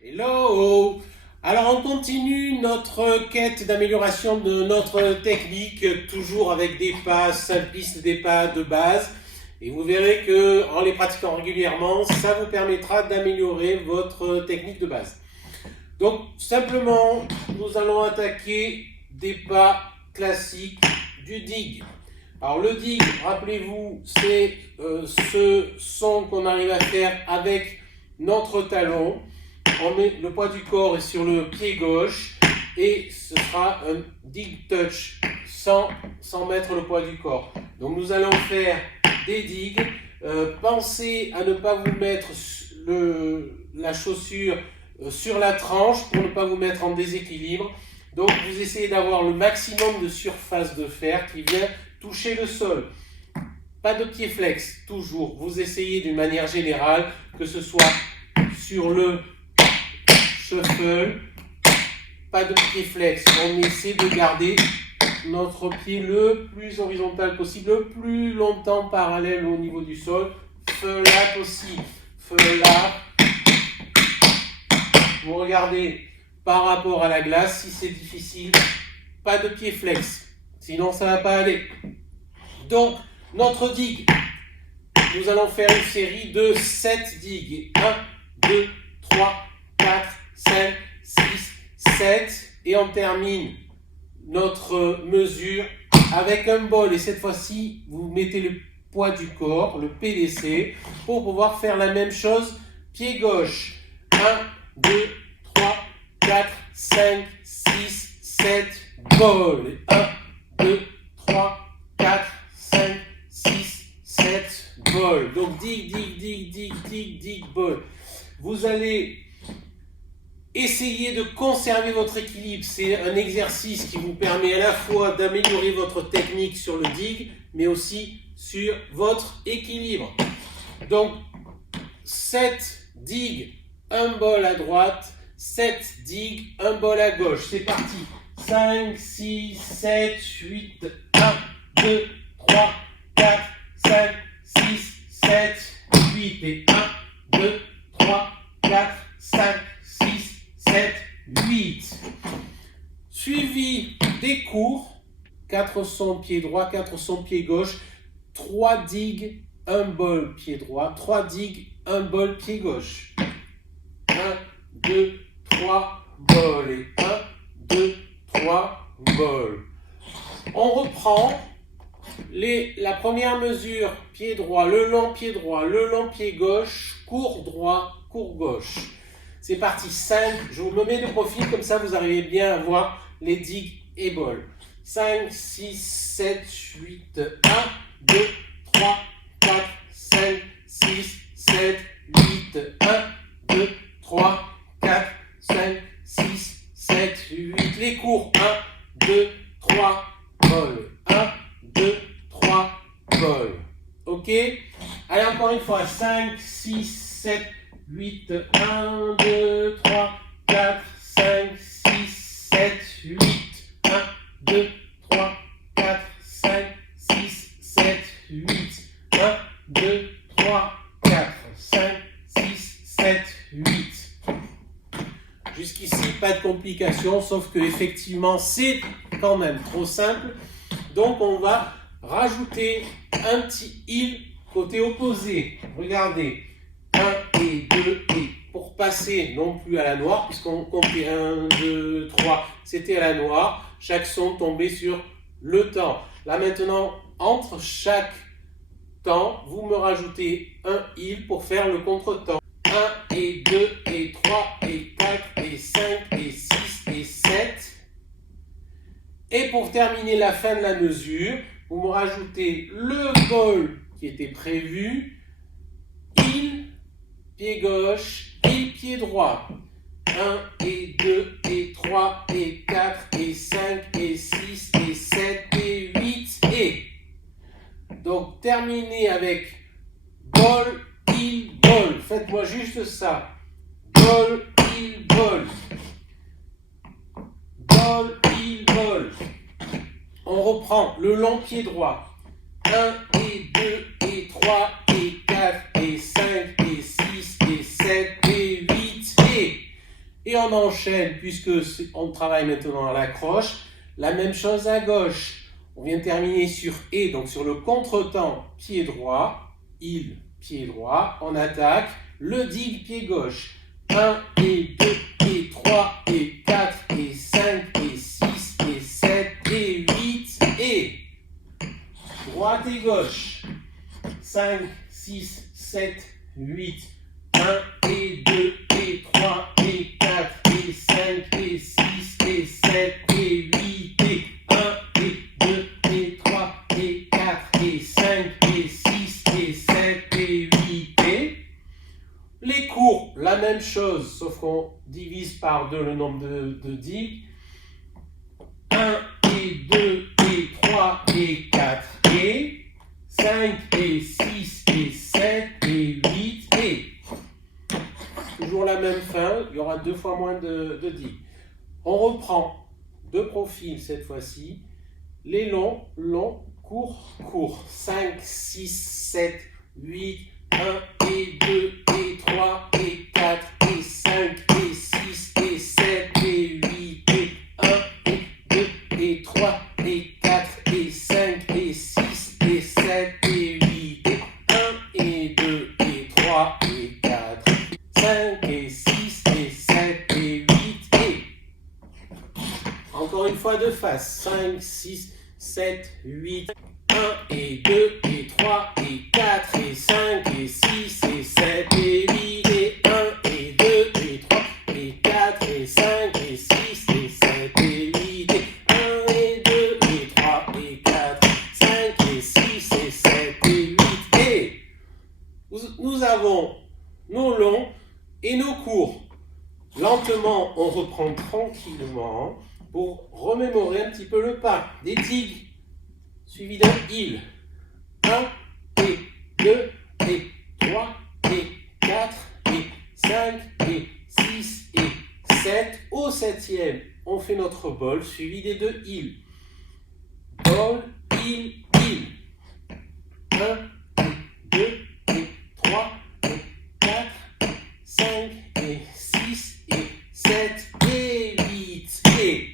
Hello! Alors on continue notre quête d'amélioration de notre technique, toujours avec des pas simplistes, des pas de base. Et vous verrez que en les pratiquant régulièrement, ça vous permettra d'améliorer votre technique de base. Donc simplement, nous allons attaquer des pas classiques du dig. Alors le dig, rappelez-vous, c'est ce son qu'on arrive à faire avec notre talon. On met le poids du corps est sur le pied gauche et ce sera un dig touch sans mettre le poids du corps. Donc nous allons faire des digues. Pensez à ne pas vous mettre la chaussure sur la tranche pour ne pas vous mettre en déséquilibre. Donc vous essayez d'avoir le maximum de surface de fer qui vient toucher le sol. Pas de pied flex, toujours. Vous essayez d'une manière générale que ce soit sur le shuffle, pas de pied flex. On essaie de garder notre pied le plus horizontal possible, le plus longtemps parallèle au niveau du sol. Flat aussi. Flat. Vous regardez par rapport à la glace, si c'est difficile, pas de pied flex. Sinon, ça ne va pas aller. Donc, notre digue, nous allons faire une série de 7 digues. 1, 2, 3, 4, 5, 6, 7. Et on termine notre mesure avec un bol. Et cette fois-ci, vous mettez le poids du corps, le PDC, pour pouvoir faire la même chose. Pied gauche. 1, 2, 3, 4, 5, 6, 7. Bol. 1, 2, 3, 4, 5, 6, 7. Bol. Donc, dig, dig, dig, dig, dig, dig, bol. Vous allez essayer de conserver votre équilibre. C'est un exercice qui vous permet à la fois d'améliorer votre technique sur le dig, mais aussi sur votre équilibre. Donc, 7 digues, un bol à droite, 7 digues, un bol à gauche. C'est parti. 5, 6, 7, 8, 1, 2, 3, 4, 5, 6, 7, 8 et 1, 2, 3, 4, 5, 6, 7, 8. Suivi des cours, 400 pied droit, 400 pied gauche, 3 digues, 1 bol pied droit, 3 digues, 1 bol pied gauche. 1, 2, 3, bol et 1, 2, 3, bol. On reprend la première mesure, pied droit, le long pied gauche, court droit, court gauche. C'est parti, 5, je vous me mets de profil, comme ça vous arrivez bien à voir les digues et bols. 5, 6, 7, 8, 1, 2, 3, 4, 5, 6, 7, 8, 1, 2, 3, 4, 5, 6, 7, 8. Les cours, 1, 2, 3, bol. 1, 2, 3, bol. Ok? Allez, encore une fois, 5, 6, 7, 8, 1, 2, 3, 4, 5, 6, 7, 8, 1, 2, 3, 4, 5, 6, 7, 8, 1, 2, 3, 4, 5, 6, 7, 8. Jusqu'ici, pas de complications, sauf que effectivement, c'est quand même trop simple. Donc, on va rajouter un petit il côté opposé. Regardez. 1 et 2 et pour passer non plus à la noire, puisqu'on comptait 1, 2, 3, c'était à la noire, chaque son tombait sur le temps. Là maintenant, entre chaque temps, vous me rajoutez un il pour faire le contre-temps. 1 et 2 et 3 et 4 et 5 et 6 et 7. Et pour terminer la fin de la mesure, vous me rajoutez le bol qui était prévu, il, pied gauche et pied droit. 1 et 2 et 3 et 4 et 5 et 6 et 7 et 8 et. Donc terminez avec bol, il, bol. Faites-moi juste ça. Bol, il, bol. Bol, il, bol. On reprend le long pied droit. 1 et 2 et 3 et 4 et 5 et 6 et 7 et 8 et Et on enchaîne, puisque on travaille maintenant à la croche, la même chose à gauche. On vient terminer sur et, donc sur le contretemps, pied droit, il, pied droit, on attaque, le digue, pied gauche. 1 et 2 et 3 et 4 et 5 et 6 et 7 et 8 et droite et gauche. 5, 6, 7, 8, 1 et 2 et 3 et 4 et 5 et 6 et 7 et 8 et 1 et 2 et 3 et 4 et 5 et 6 et 7 et 8 et les cours, la même chose, sauf qu'on divise par 2 le nombre de digues. 1 et 2 et 3 et 4 et 5 et 6 et 7 et 8 et toujours la même fin, il y aura 2 fois moins de digues. On reprend de profil cette fois-ci, les longs, longs, courts, courts. 5, 6, 7, 8, 1 et 2 et 3 et 4 et 5 et 6 et 7 et 8 et 1 et 2 et 3 et 4 et 5 et 6 et 7 et 8 et 1 et 2 et 3 et 4, 5 et 6 et 7 et 8 et encore une fois de face. 5, 6, 7, 8, 1 et 2 et 3 et 4 et 5 et 6 et 7 et 8 et 1 et 2 et 3 et 4 et 5 et 6 et 7 et 8 et 1 et 2 et 3 et 4, 5 et 6 et 7 et 8 et nous avons nos longs et nos courts. Lentement, on reprend tranquillement pour remémorer un petit peu le pas. Des digues suivi d'un il. 1 et 2 et 3 et 4 et 5 et 6 et 7. Au septième, on fait notre bol suivi des 2 il. Bol, il. 1 et 2 et 3 et 4 et 5 et 6 et 7 et 8 et...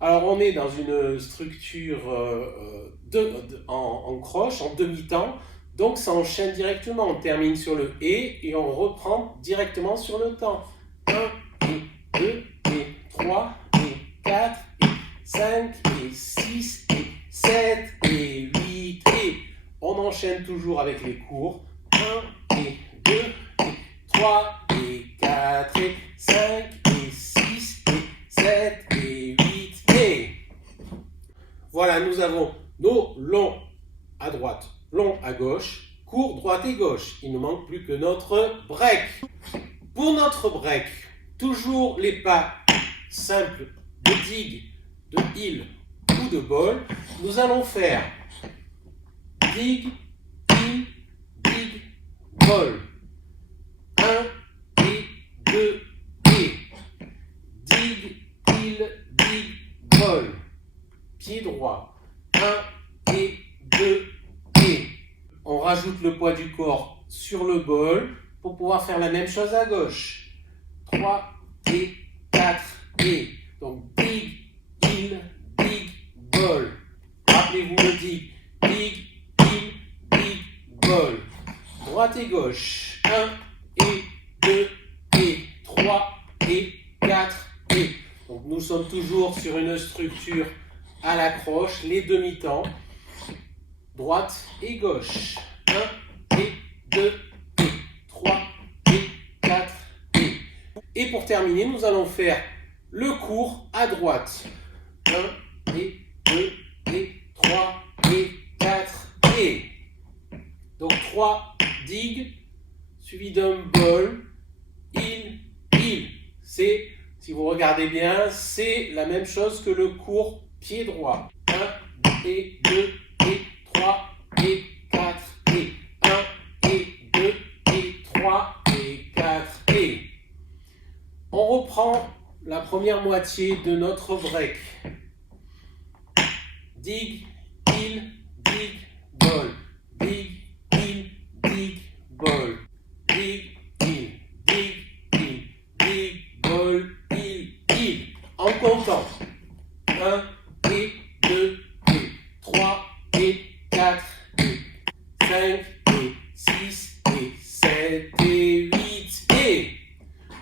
Alors on est dans une structure en croche, en demi-temps, donc ça enchaîne directement. On termine sur le et on reprend directement sur le temps. 1 et 2 et 3 et 4 et 5 et 6 et 7 et 8 et on enchaîne toujours avec les cours. 1 et 2 et 3 et 4 et 5 et 6 et 7 et 8 et voilà, nous avons nos longs à droite, longs à gauche, courts droite et gauche. Il ne manque plus que notre break. Pour notre break, toujours les pas simples de digue, de il ou de bol. Nous allons faire digue, il, digue, bol. 1 et 2 et digue, il, digue, bol. Pied droit. 1 et 2 et on rajoute le poids du corps sur le bol pour pouvoir faire la même chose à gauche. 3 et 4 et donc digue, il, digue, bol. Rappelez-vous le digue, digue, il, digue, bol. Droite et gauche. 1 et 2 et 3 et 4 et donc nous sommes toujours sur une structure à la croche, les demi-temps, droite et gauche. 1 et 2 et 3 et 4 et. Et pour terminer, nous allons faire le court à droite. 1 et 2 et 3 et 4 et. Donc 3 digues suivi d'un bol, il. C'est, si vous regardez bien, c'est la même chose que le court pied droit. 1 et 2 et 3 et 4 et 1 et 2 et 3 et 4 et. On reprend la première moitié de notre break. Digue, il, digue, bol. Digue, il, digue, bol. Digue, il, digue, il, digue, bol. bol, il. En comptant. 1 et 2 et 3 et 4 et 5 et 6 et 7 et 8 et.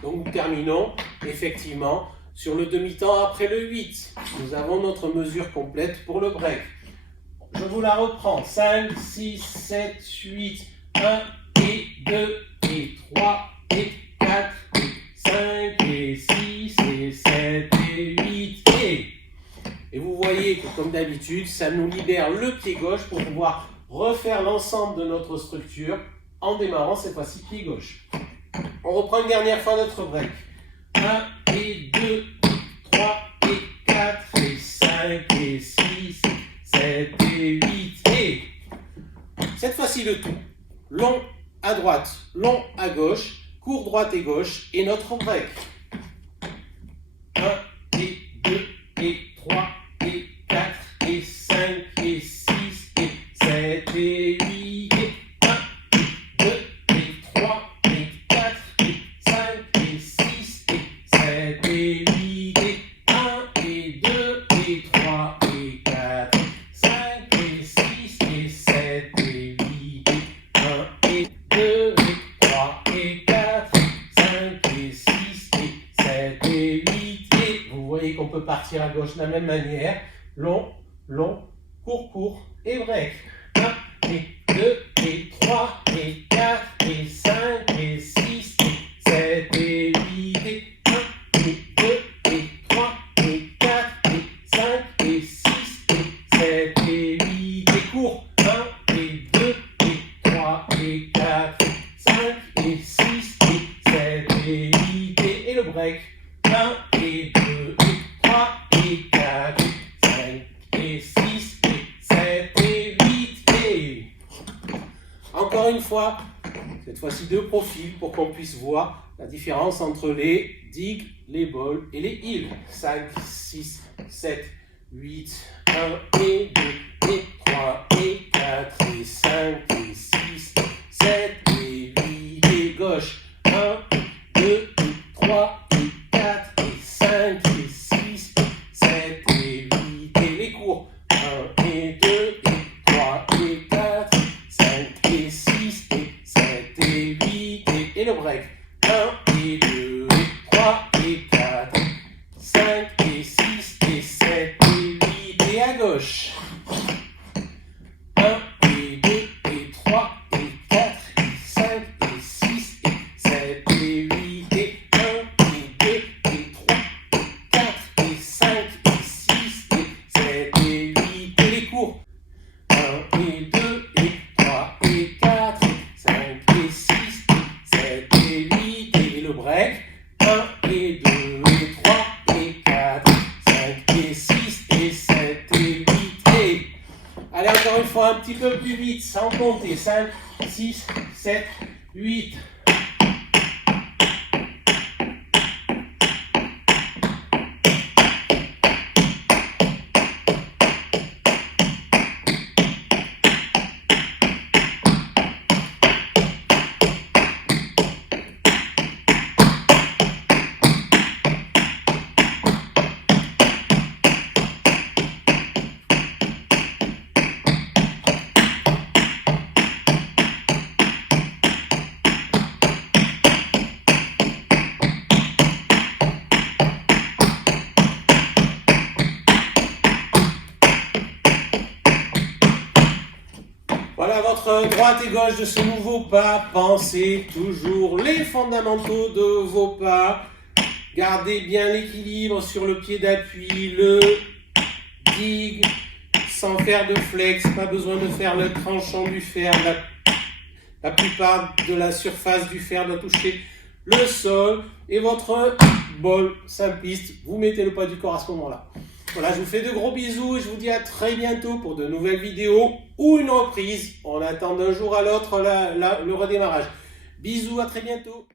Donc nous terminons effectivement sur le demi-temps après le 8. Nous avons notre mesure complète pour le break. Je vous la reprends. 5, 6, 7, 8, 1 et 2 et 3 et 4 et 5 et 6 et 7 et 8 et. Et vous voyez que comme d'habitude, ça nous libère le pied gauche pour pouvoir refaire l'ensemble de notre structure en démarrant cette fois-ci pied gauche. On reprend une dernière fois notre break. 1 et 2, 3 et 4 et 5 et 6, 7 et 8 et. Cette fois-ci le tout. Long à droite, long à gauche, court droite et gauche et notre break. 1 et 2 et 3 et 4 et 5 et 6 et 7 et 8 et 1 et 2 et 3 et 4 et 5 et 6 et 7 et 8 et 1 et 2 et 3 et 4 5 et 6 et 7 et 8 et 1 et 2 et 3 et 4 5 et 6 et 7 et 8 et vous voyez qu'on peut partir à gauche de la même manière. Long, long, court, court et break. 1 et 2 et 3 et 4 et 5 et 6 et 7 et 8 et 1 et 2 et 3 et 4 et 5 et 6 et 7 et 8 et court. 1 et 2 et 3 et 4 5 et 6 et 7 et 8 et le break. 1 et 2 et 3 et 4 5 et 6 et 7 et 8 et. Encore une fois, cette fois-ci de profil pour qu'on puisse voir la différence entre les digues, les bols et les hills. 5, 6, 7, 8, 1 et 2 et 3 et 4 et 5 et 6, 7 et 8 et gauche. 1, 2 et 3 et 4 et 5 et 6 et 7 et 8 et les cours. 1 et 2 et 3 et 4, 5 et 6 et 7 et 8 et le break. 1 et 2 et 3 et 4, 5 et 6 et 7 et 8 et à gauche. 1 et 2 et 3 et 4 et 5 et 6 et 7 et 8 et 1 et 2 et 3 et 4 et 5 et 6 et 7 et 8 et les cours. 1 et 2 et 3 et 4 et 5 et 6 et 7 et 8 et le break. 1 et 2 et 3 et 4, 5 et 6 et 7 et 8 et. Allez, encore une fois, un petit peu plus vite, sans compter. 5, 6, 7, 8. Voilà votre droite et gauche de ce nouveau pas. Pensez toujours les fondamentaux de vos pas. Gardez bien l'équilibre sur le pied d'appui, le digue, sans faire de flex. Pas besoin de faire le tranchant du fer. La plupart de la surface du fer doit toucher le sol. Et votre bol simpliste, vous mettez le poids du corps à ce moment-là. Voilà, je vous fais de gros bisous et je vous dis à très bientôt pour de nouvelles vidéos ou une reprise. On attend d'un jour à l'autre le redémarrage. Bisous, à très bientôt.